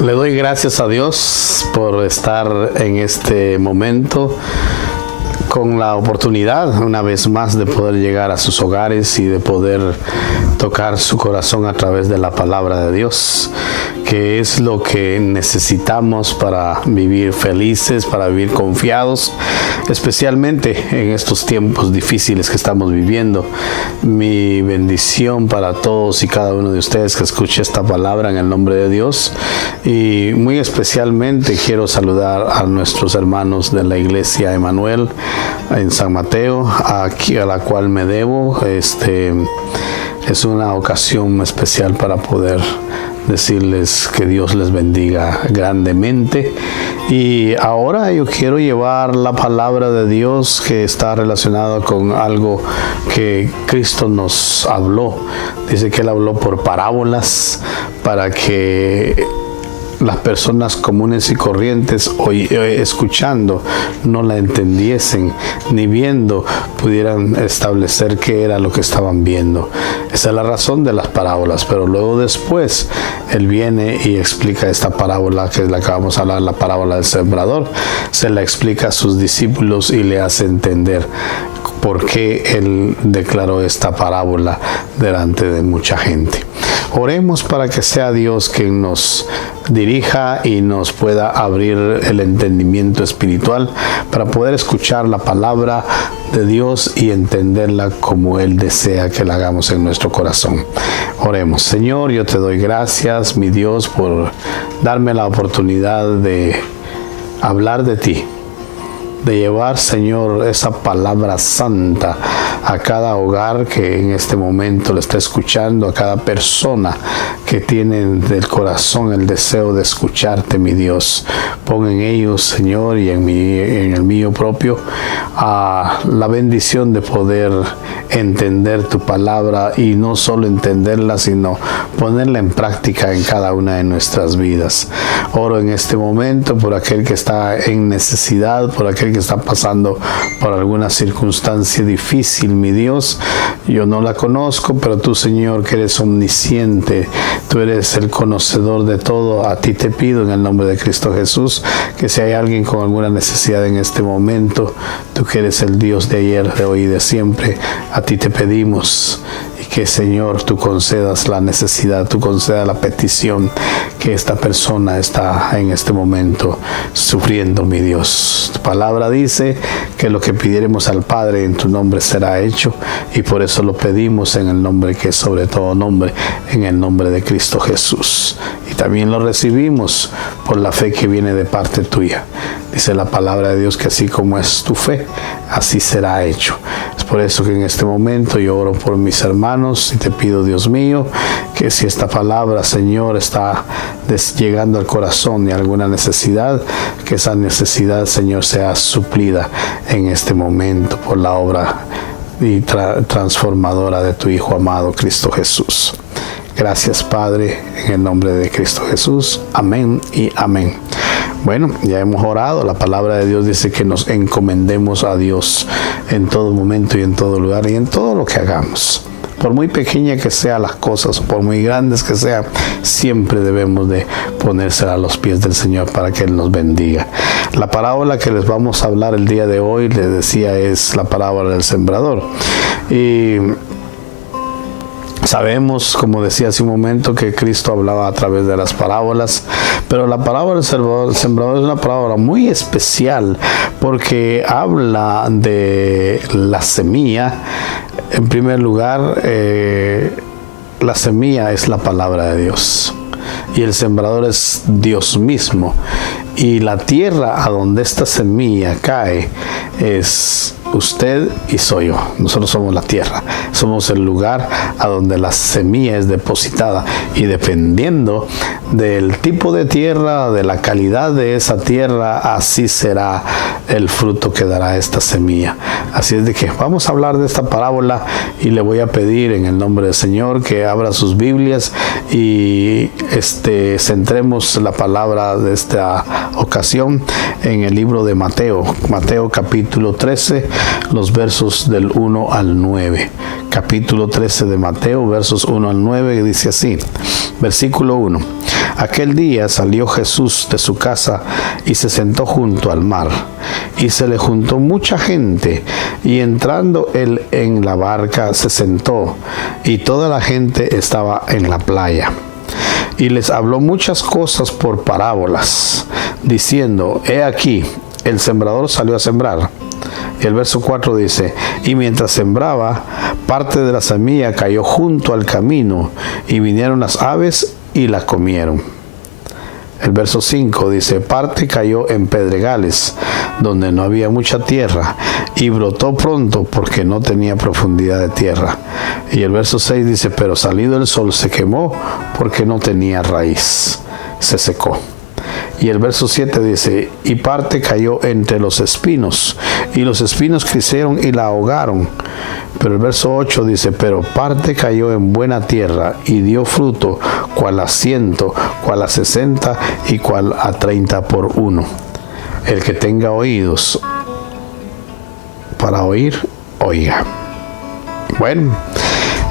Le doy gracias a Dios por estar en este momento con la oportunidad una vez más de poder llegar a sus hogares y de poder tocar su corazón a través de la palabra de Dios, que es lo que necesitamos para vivir felices, para vivir confiados, especialmente en estos tiempos difíciles que estamos viviendo. Mi bendición para todos y cada uno de ustedes que escuche esta palabra en el nombre de Dios, y muy especialmente quiero saludar a nuestros hermanos de la iglesia Emanuel en San Mateo, aquí a la cual me debo. Es una ocasión especial para poder decirles que Dios les bendiga grandemente. Y ahora yo quiero llevar la palabra de Dios que está relacionada con algo que Cristo nos habló. Dice que Él habló por parábolas para que las personas comunes y corrientes escuchando no la entendiesen, ni viendo pudieran establecer qué era lo que estaban viendo. Esa es la razón de las parábolas, pero luego después Él viene y explica esta parábola que es la que vamos a hablar, la parábola del sembrador. Se la explica a sus discípulos y le hace entender por qué Él declaró esta parábola delante de mucha gente. Oremos para que sea Dios quien nos dirija y nos pueda abrir el entendimiento espiritual para poder escuchar la palabra de Dios y entenderla como Él desea que la hagamos en nuestro corazón. Oremos. Señor, yo te doy gracias, mi Dios, por darme la oportunidad de hablar de ti, de llevar, Señor, esa palabra santa a cada hogar que en este momento lo está escuchando, a cada persona que tiene del corazón el deseo de escucharte, mi Dios. Pon en ellos, Señor, y en el mío propio, la bendición de poder entender tu palabra, y no solo entenderla, sino ponerla en práctica en cada una de nuestras vidas. Oro en este momento por aquel que está en necesidad, por aquel que está pasando por alguna circunstancia difícil, mi Dios. Yo no la conozco, pero tú, Señor, que eres omnisciente, tú eres el conocedor de todo. A ti te pido en el nombre de Cristo Jesús que si hay alguien con alguna necesidad en este momento, tú que eres el Dios de ayer, de hoy y de siempre, a ti te pedimos que, Señor, tú concedas la necesidad, tú concedas la petición que esta persona está en este momento sufriendo, mi Dios. Tu palabra dice que lo que pidiéremos al Padre en tu nombre será hecho, y por eso lo pedimos en el nombre que es sobre todo nombre, en el nombre de Cristo Jesús. Y también lo recibimos por la fe que viene de parte tuya. Dice la palabra de Dios que así como es tu fe, así será hecho. Es por eso que en este momento yo oro por mis hermanos y te pido, Dios mío, que si esta palabra, Señor, está llegando al corazón y alguna necesidad, que esa necesidad, Señor, sea suplida en este momento por la obra y transformadora de tu Hijo amado, Cristo Jesús. Gracias, Padre, en el nombre de Cristo Jesús. Amén y amén. Bueno, ya hemos orado. La palabra de Dios dice que nos encomendemos a Dios en todo momento y en todo lugar y en todo lo que hagamos. Por muy pequeña que sean las cosas, por muy grandes que sean, siempre debemos de ponérsela a los pies del Señor para que Él nos bendiga. La parábola que les vamos a hablar el día de hoy, les decía, es la parábola del sembrador. Y sabemos, como decía hace un momento, que Cristo hablaba a través de las parábolas, pero la parábola del sembrador es una parábola muy especial porque habla de la semilla. En primer lugar, la semilla es la palabra de Dios y el sembrador es Dios mismo, y la tierra a donde esta semilla cae es usted y soy yo. Nosotros somos la tierra, somos el lugar a donde la semilla es depositada, y dependiendo del tipo de tierra, de la calidad de esa tierra, así será el fruto que dará esta semilla. Así es de que vamos a hablar de esta parábola, y le voy a pedir en el nombre del Señor que abra sus Biblias y centremos la palabra de esta ocasión en el libro de Mateo capítulo 13, los versos del 1 al 9. Capítulo 13 de Mateo, versos 1 al 9, dice así. Versículo 1. Aquel día salió Jesús de su casa y se sentó junto al mar, y se le juntó mucha gente, y entrando él en la barca se sentó, y toda la gente estaba en la playa. Y les habló muchas cosas por parábolas, diciendo: He aquí, el sembrador salió a sembrar. Y el verso 4 dice: y mientras sembraba, parte de la semilla cayó junto al camino, y vinieron las aves y la comieron. El verso 5 dice: parte cayó en pedregales, donde no había mucha tierra, y brotó pronto porque no tenía profundidad de tierra. Y el verso 6 dice: pero salido el sol se quemó porque no tenía raíz, se secó. Y el verso 7 dice: y parte cayó entre los espinos, y los espinos crecieron y la ahogaron. Pero el verso 8 dice: pero parte cayó en buena tierra, y dio fruto, cual a 100, cual a 60, y cual a 30 por uno. El que tenga oídos para oír, oiga. Bueno,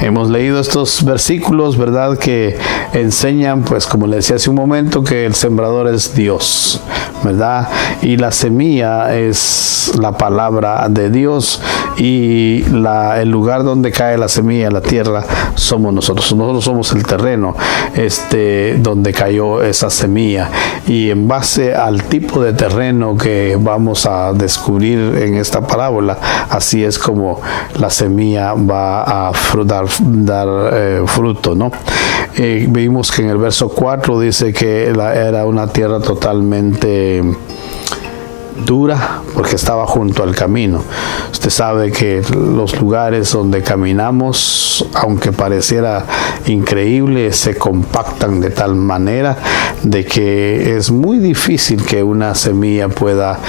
hemos leído estos versículos, ¿verdad?, que enseñan, pues como le decía hace un momento, que el sembrador es Dios, ¿verdad? Y la semilla es la palabra de Dios, y el lugar donde cae la semilla, la tierra, somos nosotros. Nosotros somos el terreno donde cayó esa semilla, y en base al tipo de terreno que vamos a descubrir en esta parábola, así es como la semilla va a dar fruto, ¿no? Vimos que en el verso 4 dice que era una tierra totalmente dura porque estaba junto al camino. Usted sabe que los lugares donde caminamos, aunque pareciera increíble, se compactan de tal manera de que es muy difícil que una semilla pueda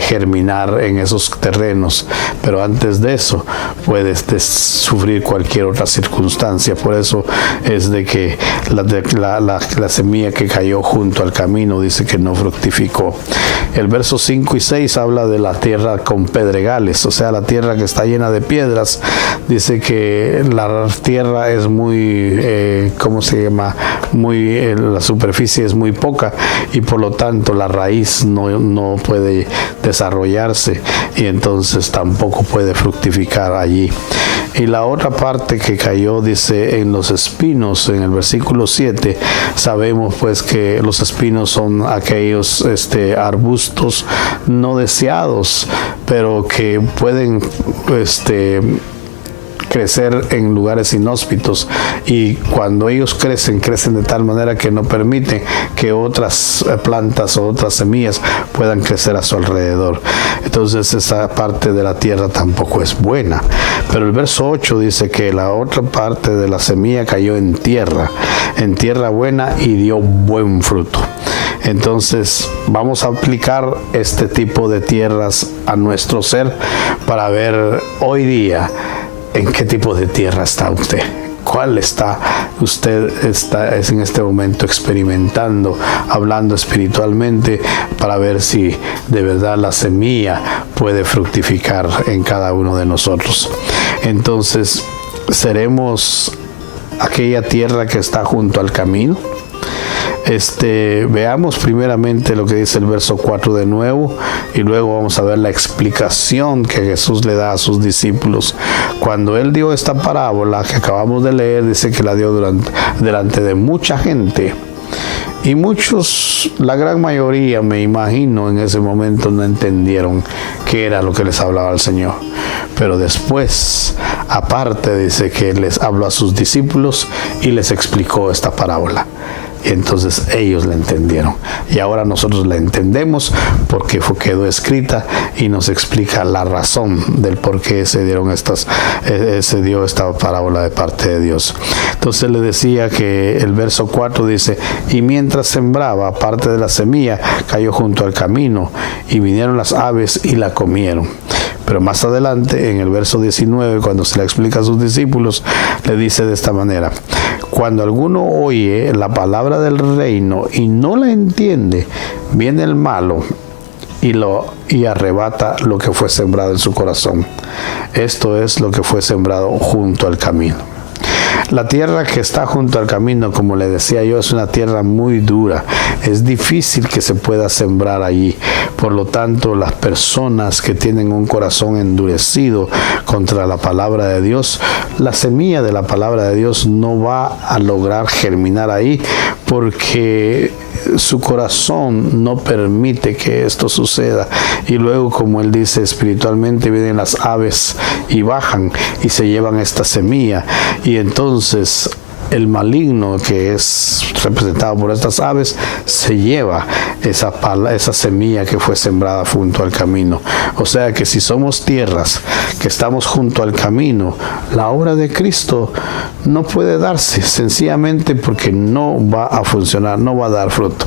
germinar en esos terrenos, pero antes de eso puedes sufrir cualquier otra circunstancia. Por eso es de que la semilla que cayó junto al camino dice que no fructificó. El verso 5 y 6 habla de la tierra con pedregales, o sea, la tierra que está llena de piedras. Dice que la tierra es muy, la superficie es muy poca, y por lo tanto la raíz no puede desarrollarse, y entonces tampoco puede fructificar allí. Y la otra parte que cayó, dice, en los espinos, en el versículo 7, sabemos pues que los espinos son aquellos arbustos no deseados, pero que pueden crecer en lugares inhóspitos, y cuando ellos crecen de tal manera que no permiten que otras plantas o otras semillas puedan crecer a su alrededor. Entonces esa parte de la tierra tampoco es buena. Pero el verso 8 dice que la otra parte de la semilla cayó en tierra buena, y dio buen fruto. Entonces vamos a aplicar este tipo de tierras a nuestro ser para ver hoy día en qué tipo de tierra está usted. ¿Cuál usted es en este momento experimentando, hablando espiritualmente, para ver si de verdad la semilla puede fructificar en cada uno de nosotros? Entonces, ¿seremos aquella tierra que está junto al camino? Veamos primeramente lo que dice el verso 4 de nuevo, y luego vamos a ver la explicación que Jesús le da a sus discípulos. Cuando él dio esta parábola que acabamos de leer, dice que la dio delante de mucha gente, y muchos, la gran mayoría, me imagino, en ese momento no entendieron qué era lo que les hablaba el Señor. Pero después, aparte, dice que les habló a sus discípulos y les explicó esta parábola. Y entonces ellos la entendieron, y ahora nosotros la entendemos porque quedó escrita y nos explica la razón del por qué se dio esta parábola de parte de Dios. Entonces le decía que el verso 4 dice: y mientras sembraba, parte de la semilla cayó junto al camino, y vinieron las aves y la comieron. Pero más adelante, en el verso 19, cuando se le explica a sus discípulos, le dice de esta manera: cuando alguno oye la palabra del reino y no la entiende, viene el malo y arrebata lo que fue sembrado en su corazón. Esto es lo que fue sembrado junto al camino. La tierra que está junto al camino, como le decía yo, es una tierra muy dura. Es difícil que se pueda sembrar allí. Por lo tanto, las personas que tienen un corazón endurecido contra la palabra de Dios, la semilla de la palabra de Dios no va a lograr germinar ahí, porque su corazón no permite que esto suceda. Y luego, como él dice, espiritualmente vienen las aves y bajan y se llevan esta semilla, y entonces el maligno, que es representado por estas aves, se lleva esa semilla que fue sembrada junto al camino. O sea que si somos tierras que estamos junto al camino, la obra de Cristo no puede darse, sencillamente porque no va a funcionar, no va a dar fruto.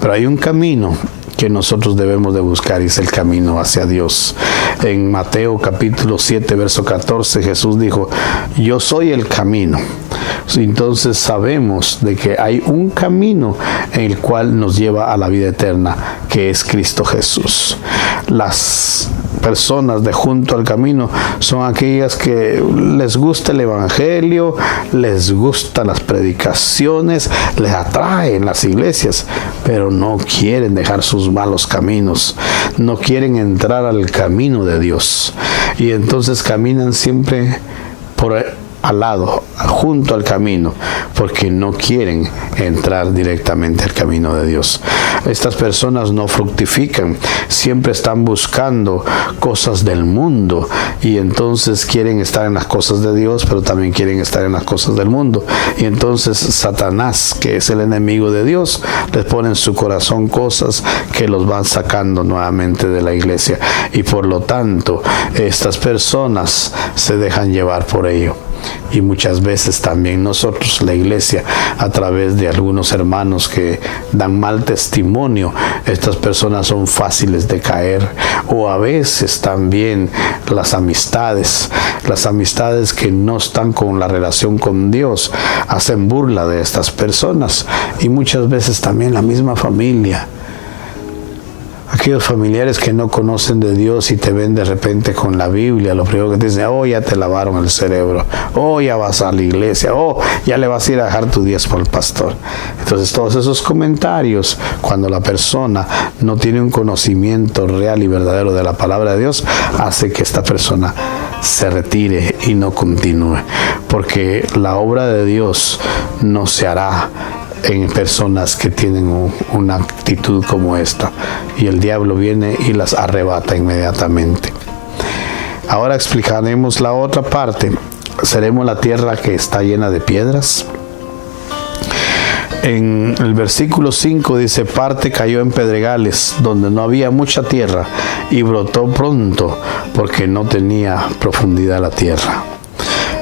Pero hay un camino que nosotros debemos de buscar, y es el camino hacia Dios. En Mateo capítulo 7, verso 14, Jesús dijo: yo soy el camino. Entonces sabemos de que hay un camino en el cual nos lleva a la vida eterna, que es Cristo Jesús. Las personas de junto al camino son aquellas que les gusta el evangelio, les gustan las predicaciones, les atraen las iglesias, pero no quieren dejar sus malos caminos, no quieren entrar al camino de Dios, y entonces caminan siempre al lado, junto al camino, porque no quieren entrar directamente al camino de Dios. Estas personas no fructifican, siempre están buscando cosas del mundo, y entonces quieren estar en las cosas de Dios, pero también quieren estar en las cosas del mundo. Y entonces Satanás, que es el enemigo de Dios, les pone en su corazón cosas que los van sacando nuevamente de la iglesia, y por lo tanto estas personas se dejan llevar por ello. Y muchas veces también nosotros, la iglesia, a través de algunos hermanos que dan mal testimonio, estas personas son fáciles de caer. O a veces también las amistades que no están con la relación con Dios, hacen burla de estas personas. Y muchas veces también la misma familia. Aquellos familiares que no conocen de Dios y te ven de repente con la Biblia, lo primero que te dicen: oh, ya te lavaron el cerebro, oh, ya vas a la iglesia, oh, ya le vas a ir a dejar tu diezmo al pastor. Entonces todos esos comentarios, cuando la persona no tiene un conocimiento real y verdadero de la palabra de Dios, hace que esta persona se retire y no continúe, porque la obra de Dios no se hará en personas que tienen una actitud como esta, y el diablo viene y las arrebata inmediatamente. Ahora explicaremos la otra parte. ¿Seremos la tierra que está llena de piedras? En el versículo 5 dice: parte cayó en pedregales, donde no había mucha tierra, y brotó pronto, porque no tenía profundidad la tierra.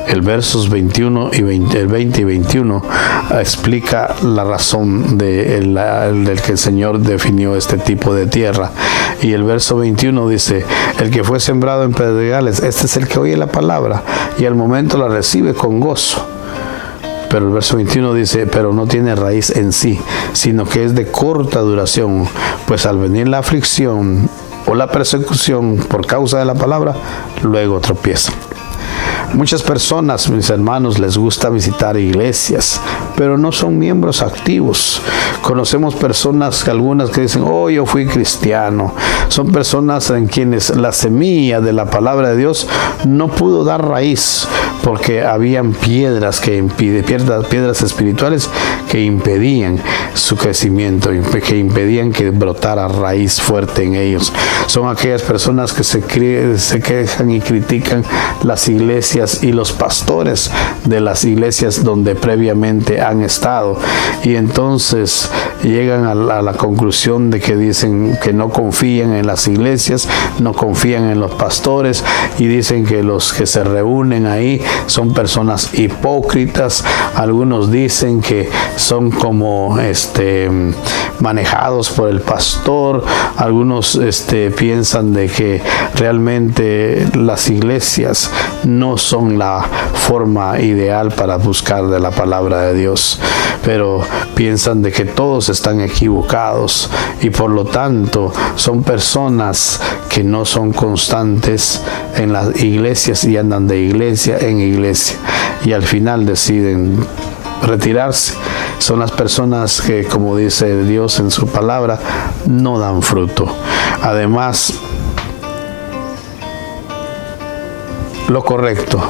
El versos 21 y 20 y 21 explica la razón del que el Señor definió este tipo de tierra. Y el verso 21 dice: el que fue sembrado en pedregales, este es el que oye la palabra y al momento la recibe con gozo. Pero el verso 21 dice: pero no tiene raíz en sí, sino que es de corta duración, pues al venir la aflicción o la persecución por causa de la palabra, luego tropieza. Muchas personas, mis hermanos, les gusta visitar iglesias, pero no son miembros activos. Conocemos personas, algunas que dicen: oh, yo fui cristiano. Son personas en quienes la semilla de la palabra de Dios no pudo dar raíz, porque habían piedras espirituales que impedían su crecimiento, que impedían que brotara raíz fuerte en ellos. Son aquellas personas que se quejan y critican las iglesias y los pastores de las iglesias donde previamente han estado, y entonces llegan a la conclusión de que dicen que no confían en las iglesias, no confían en los pastores, y dicen que los que se reúnen ahí son personas hipócritas. Algunos dicen que son como manejados por el pastor. Algunos piensan de que realmente las iglesias no son la forma ideal para buscar de la palabra de Dios, pero piensan de que todos están equivocados y por lo tanto son personas que no son constantes en las iglesias y andan de iglesia en iglesia y al final deciden retirarse. Son las personas que, como dice Dios en su palabra, no dan fruto. Además, lo correcto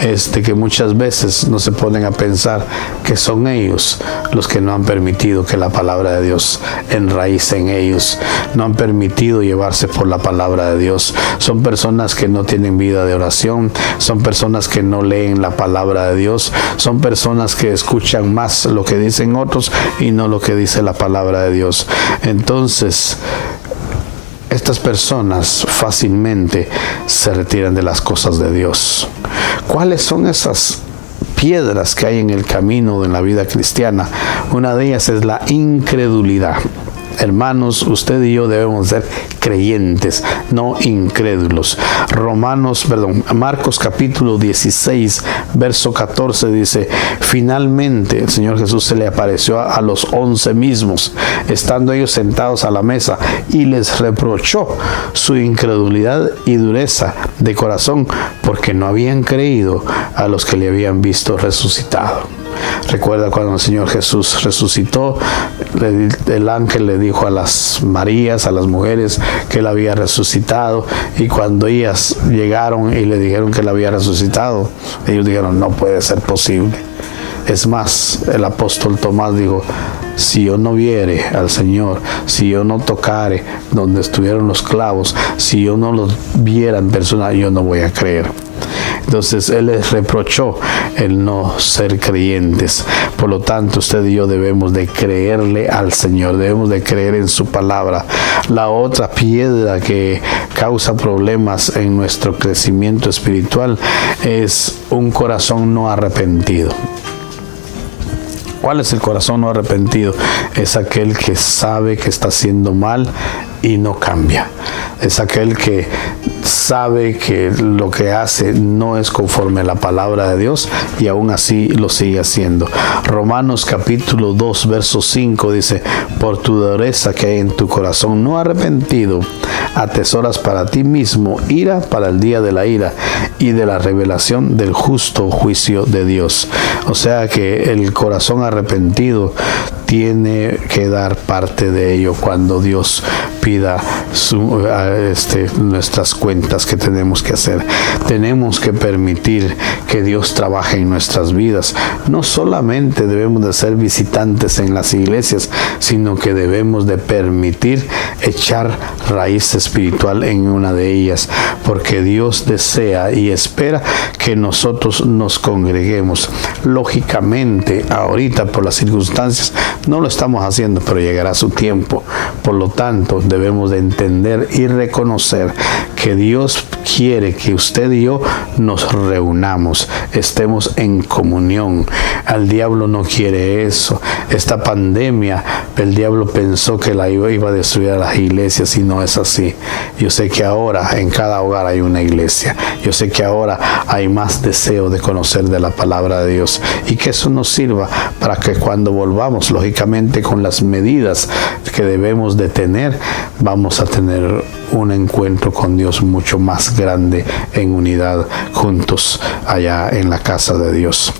es de que muchas veces no se ponen a pensar que son ellos los que no han permitido que la palabra de Dios enraíce en ellos, no han permitido llevarse por la palabra de Dios. Son personas que no tienen vida de oración, son personas que no leen la palabra de Dios, son personas que escuchan más lo que dicen otros y no lo que dice la palabra de Dios. Entonces, estas personas fácilmente se retiran de las cosas de Dios. ¿Cuáles son esas piedras que hay en el camino de la vida cristiana? Una de ellas es la incredulidad. Hermanos, usted y yo debemos ser creyentes, no incrédulos. Marcos capítulo 16, verso 14 dice: finalmente el Señor Jesús se le apareció a los 11 mismos, estando ellos sentados a la mesa, y les reprochó su incredulidad y dureza de corazón, porque no habían creído a los que le habían visto resucitado. Recuerda cuando el Señor Jesús resucitó, el ángel le dijo a las Marías, a las mujeres, que él había resucitado, y cuando ellas llegaron y le dijeron que él había resucitado, ellos dijeron: no puede ser posible. Es más, el apóstol Tomás dijo: si yo no viere al Señor, si yo no tocare donde estuvieron los clavos, si yo no los viera en persona, yo no voy a creer. Entonces él les reprochó el no ser creyentes. Por lo tanto, usted y yo debemos de creerle al Señor, debemos de creer en su palabra. La otra piedra que causa problemas en nuestro crecimiento espiritual es un corazón no arrepentido. ¿Cuál es el corazón no arrepentido? Es aquel que sabe que está haciendo mal y no cambia. Es aquel que sabe que lo que hace no es conforme a la palabra de Dios y aún así lo sigue haciendo. Romanos capítulo 2 verso 5 dice: por tu dureza que hay en tu corazón no arrepentido, atesoras para ti mismo ira para el día de la ira y de la revelación del justo juicio de Dios. O sea que el corazón arrepentido tiene que dar parte de ello cuando Dios pida nuestras cuentas que tenemos que hacer. Tenemos que permitir que Dios trabaje en nuestras vidas. No solamente debemos de ser visitantes en las iglesias, sino que debemos de permitir echar raíz espiritual en una de ellas, porque Dios desea y espera que nosotros nos congreguemos. Lógicamente, ahorita por las circunstancias no lo estamos haciendo, pero llegará su tiempo. Por lo tanto, debemos de entender y reconocer que Dios quiere que usted y yo nos reunamos, estemos en comunión. El diablo no quiere eso. Esta pandemia, el diablo pensó que la iba a destruir a las iglesias y no es así. Yo sé que ahora en cada hogar hay una iglesia. Yo sé que ahora hay más deseo de conocer de la palabra de Dios y que eso nos sirva para que cuando volvamos, lógicamente con las medidas que debemos de tener, vamos a tener un encuentro con Dios mucho más grande en unidad juntos allá en la casa de Dios.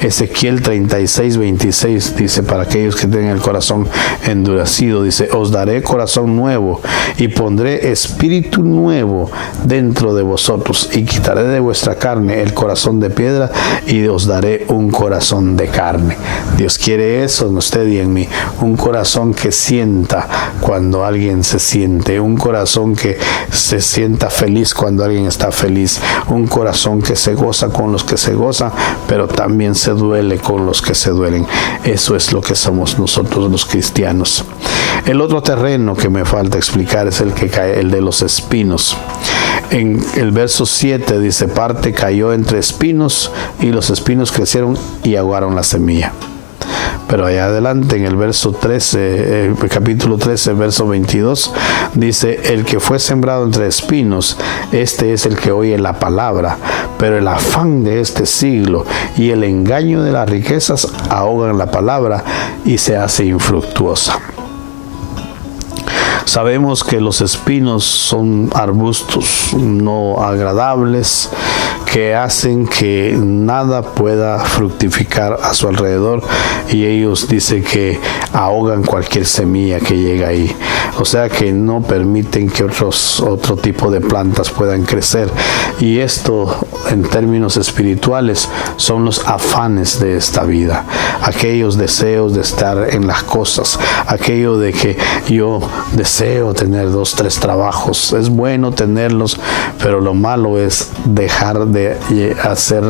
Ezequiel 36:26 dice: para aquellos que tienen el corazón endurecido, dice: os daré corazón nuevo y pondré espíritu nuevo dentro de vosotros y quitaré de vuestra carne el corazón de piedra y os daré un corazón de carne. Dios quiere eso en usted y en mí, un corazón que sienta cuando alguien se siente, un corazón que se sienta feliz cuando alguien está feliz, un corazón que se goza con los que se gozan, pero también se duele con los que se duelen. Eso es lo que somos nosotros los cristianos. El otro terreno que me falta explicar es el de los espinos. En el verso 7 dice, parte cayó entre espinos y los espinos crecieron y ahogaron la semilla. Pero allá adelante en el verso 13, capítulo 13, verso 22, dice, el que fue sembrado entre espinos, este es el que oye la palabra, pero el afán de este siglo y el engaño de las riquezas ahogan la palabra y se hace infructuosa. Sabemos que los espinos son arbustos no agradables que hacen que nada pueda fructificar a su alrededor, y ellos dicen que ahogan cualquier semilla que llega ahí. O sea que no permiten que otro tipo de plantas puedan crecer. Y esto, en términos espirituales, son los afanes de esta vida. Aquellos deseos de estar en las cosas, aquello de que yo deseo tener 2, 3 trabajos. Es bueno tenerlos, pero lo malo es dejar de hacer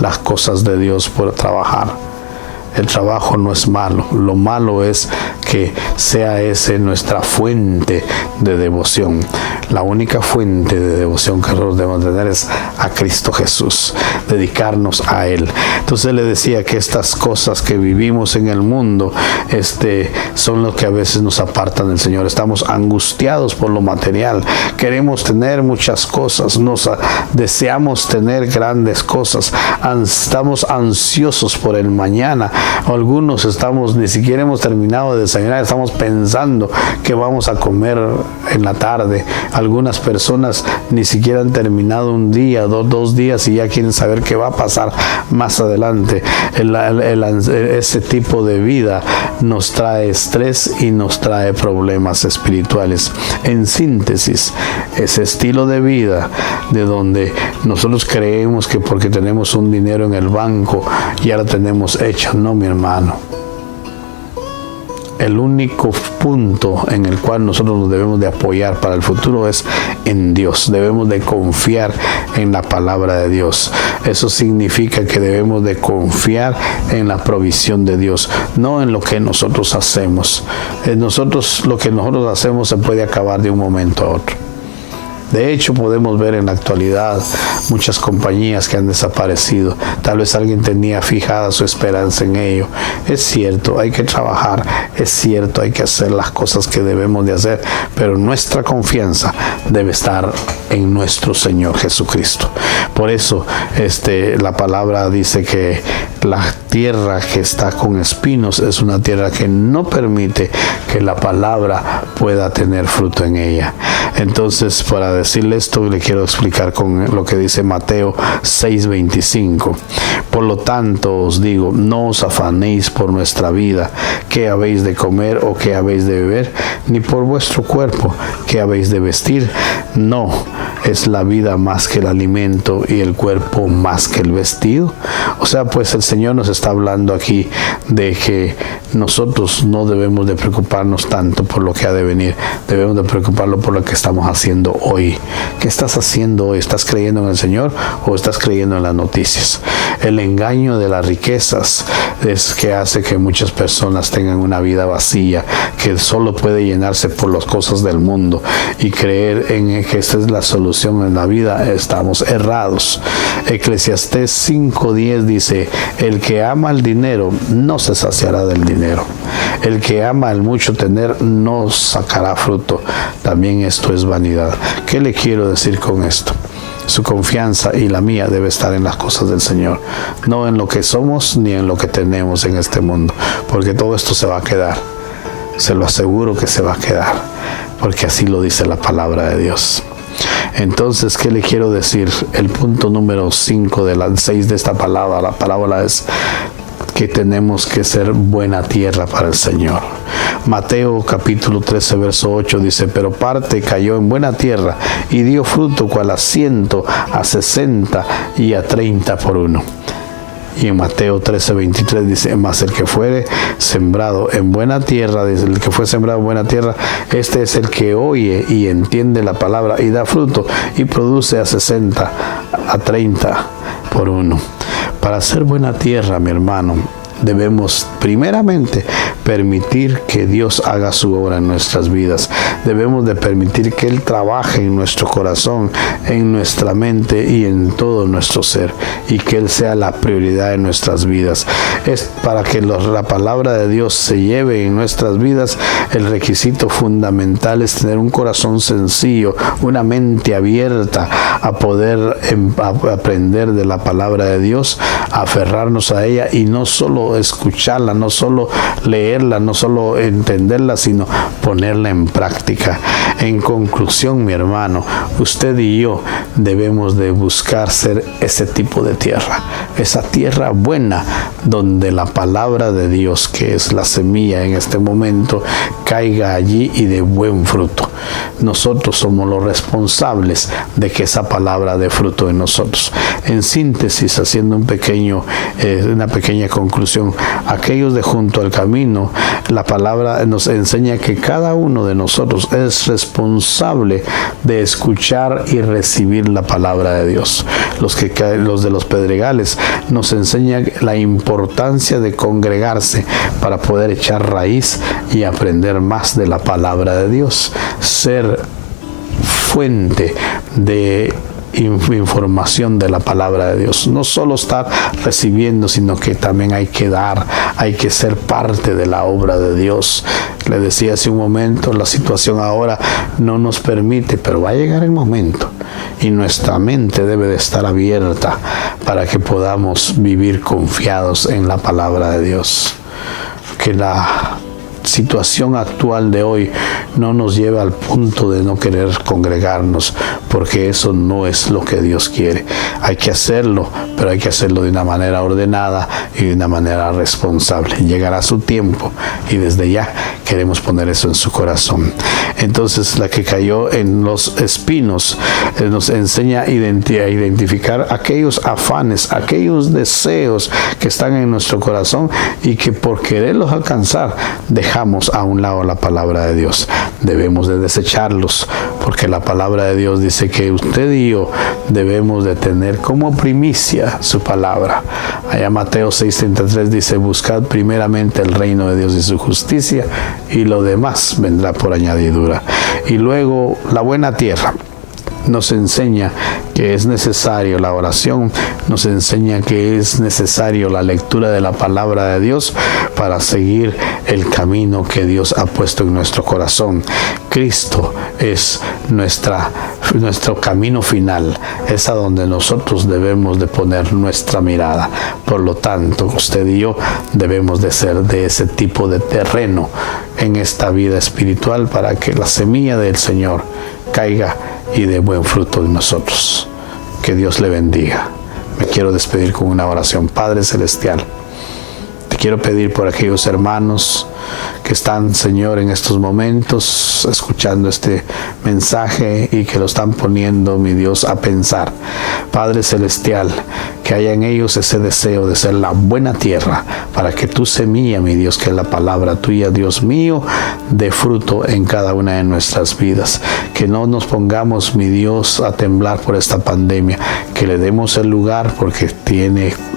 las cosas de Dios por trabajar. El trabajo no es malo, lo malo es que sea ese nuestra fuente de devoción. La única fuente de devoción que nosotros debemos tener es a Cristo Jesús, dedicarnos a Él. Entonces le decía que estas cosas que vivimos en el mundo son lo que a veces nos apartan del Señor. Estamos angustiados por lo material, queremos tener muchas cosas, deseamos tener grandes cosas, estamos ansiosos por el mañana. Algunos ni siquiera hemos terminado de desayunar, estamos pensando que vamos a comer en la tarde. Algunas personas ni siquiera han terminado un día, 2 días y ya quieren saber qué va a pasar más adelante. Ese tipo de vida nos trae estrés y nos trae problemas espirituales. En síntesis, ese estilo de vida de donde nosotros creemos que porque tenemos un dinero en el banco ya lo tenemos hecho. No, mi hermano. El único punto en el cual nosotros nos debemos de apoyar para el futuro es en Dios. Debemos de confiar en la palabra de Dios. Eso significa que debemos de confiar en la provisión de Dios, no en lo que nosotros hacemos. Lo que nosotros hacemos se puede acabar de un momento a otro. De hecho, podemos ver en la actualidad muchas compañías que han desaparecido. Tal vez alguien tenía fijada su esperanza en ello. Es cierto, hay que trabajar. Es cierto, hay que hacer las cosas que debemos de hacer. Pero nuestra confianza debe estar en nuestro Señor Jesucristo. Por eso, la palabra dice que la tierra que está con espinos es una tierra que no permite que la palabra pueda tener fruto en ella. Entonces, para decirle esto, le quiero explicar con lo que dice Mateo 6:25. Por lo tanto, os digo, no os afanéis por nuestra vida, qué habéis de comer o qué habéis de beber, ni por vuestro cuerpo, qué habéis de vestir. No es la vida más que el alimento y el cuerpo más que el vestido. O sea, pues el Señor nos está hablando aquí de que nosotros no debemos de preocuparnos tanto por lo que ha de venir. Debemos de preocuparnos por lo que estamos haciendo hoy. ¿Qué estás haciendo hoy? ¿Estás creyendo en el Señor o estás creyendo en las noticias? El engaño de las riquezas es que hace que muchas personas tengan una vida vacía, que solo puede llenarse por las cosas del mundo, y creer en que esta es la solución en la vida. Estamos errados. Eclesiastés 5:10 dice: el que ama el dinero no se saciará del dinero. El que ama el mucho tener no sacará fruto. También esto es vanidad. ¿Qué le quiero decir con esto? Su confianza y la mía debe estar en las cosas del Señor, no en lo que somos ni en lo que tenemos en este mundo, porque todo esto se va a quedar. Se lo aseguro que se va a quedar, porque así lo dice la palabra de Dios. Entonces, ¿qué le quiero decir? El punto número 5 de las 6 de esta palabra, la parábola, es que tenemos que ser buena tierra para el Señor. Mateo capítulo 13 verso 8 dice: pero parte cayó en buena tierra y dio fruto cual a 100, a 60 y a 30 por uno. Y en Mateo 13:23 dice: mas el que fuere sembrado en buena tierra, dice, el que fue sembrado en buena tierra, este es el que oye y entiende la palabra y da fruto y produce a 60, a 30 por uno. Para ser buena tierra, mi hermano, debemos primeramente permitir que Dios haga su obra en nuestras vidas. Debemos de permitir que Él trabaje en nuestro corazón, en nuestra mente y en todo nuestro ser, y que Él sea la prioridad de nuestras vidas. Es para que la palabra de Dios se lleve en nuestras vidas. El requisito fundamental es tener un corazón sencillo, una mente abierta a poder aprender de la palabra de Dios, aferrarnos a ella y no solo escucharla, no solo leerla, no solo entenderla, sino ponerla en práctica. En conclusión, mi hermano, usted y yo debemos de buscar ser ese tipo de tierra, esa tierra buena donde la palabra de Dios, que es la semilla en este momento, caiga allí y de buen fruto. Nosotros somos los responsables de que esa palabra dé fruto en nosotros. En síntesis, haciendo una pequeña conclusión, aquellos de junto al camino, la palabra nos enseña que cada uno de nosotros es responsable de escuchar y recibir la palabra de Dios. Los de los pedregales nos enseñan la importancia de congregarse para poder echar raíz y aprender más de la palabra de Dios, ser fuente de información de la palabra de Dios. No solo estar recibiendo, sino que también hay que dar, hay que ser parte de la obra de Dios. Le decía hace un momento, la situación ahora no nos permite, pero va a llegar el momento y nuestra mente debe de estar abierta para que podamos vivir confiados en la palabra de Dios. Que la situación actual de hoy no nos lleva al punto de no querer congregarnos, porque eso no es lo que Dios quiere. Hay que hacerlo, pero hay que hacerlo de una manera ordenada y de una manera responsable. Llegará su tiempo y desde ya queremos poner eso en su corazón. Entonces, la que cayó en los espinos nos enseña a identificar aquellos afanes, aquellos deseos que están en nuestro corazón y que por quererlos alcanzar dejamos a un lado la palabra de Dios. Debemos de desecharlos, porque la palabra de Dios dice que usted y yo debemos de tener como primicia su palabra. Allá Mateo 6:33 dice: buscad primeramente el reino de Dios y su justicia, y lo demás vendrá por añadidura. Y luego la buena tierra nos enseña que es necesario la oración, nos enseña que es necesario la lectura de la palabra de Dios para seguir el camino que Dios ha puesto en nuestro corazón. Cristo es nuestro camino final, es a donde nosotros debemos de poner nuestra mirada. Por lo tanto, usted y yo debemos de ser de ese tipo de terreno en esta vida espiritual para que la semilla del Señor caiga y de buen fruto en nosotros. Que Dios le bendiga. Me quiero despedir con una oración. Padre Celestial, te quiero pedir por aquellos hermanos que están, Señor, en estos momentos escuchando este mensaje y que lo están poniendo, mi Dios, a pensar. Padre Celestial, que haya en ellos ese deseo de ser la buena tierra para que tu semilla, mi Dios, que es la palabra tuya, Dios mío, dé fruto en cada una de nuestras vidas. Que no nos pongamos, mi Dios, a temblar por esta pandemia, que le demos el lugar porque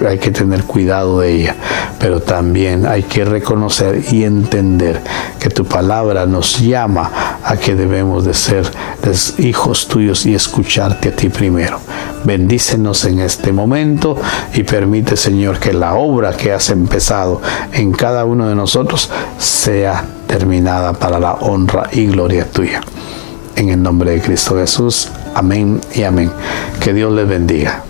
hay que tener cuidado de ella, pero también hay que reconocer y entender que tu palabra nos llama a que debemos de ser hijos tuyos y escucharte a ti primero. Bendícenos en este momento y permite, Señor, que la obra que has empezado en cada uno de nosotros sea terminada para la honra y gloria tuya. En el nombre de Cristo Jesús, amén y amén. Que Dios les bendiga.